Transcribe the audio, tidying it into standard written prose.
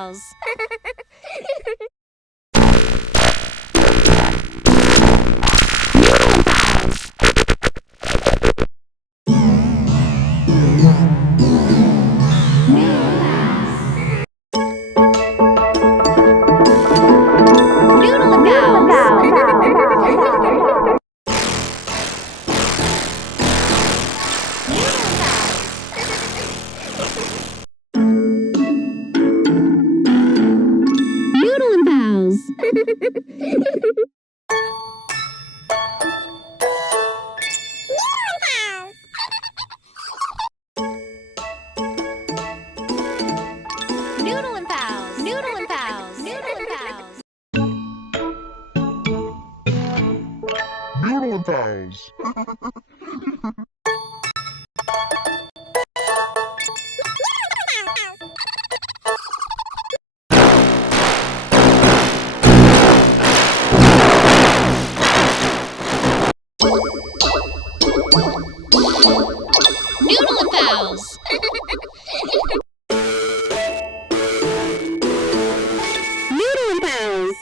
Pals. Noodle and Pals. Noodle and Pals. Noodle and Pals. Noodle and Pals. Noodle and Pals. Noodle and Pals. Noodle and Pals. Noodle and Pals.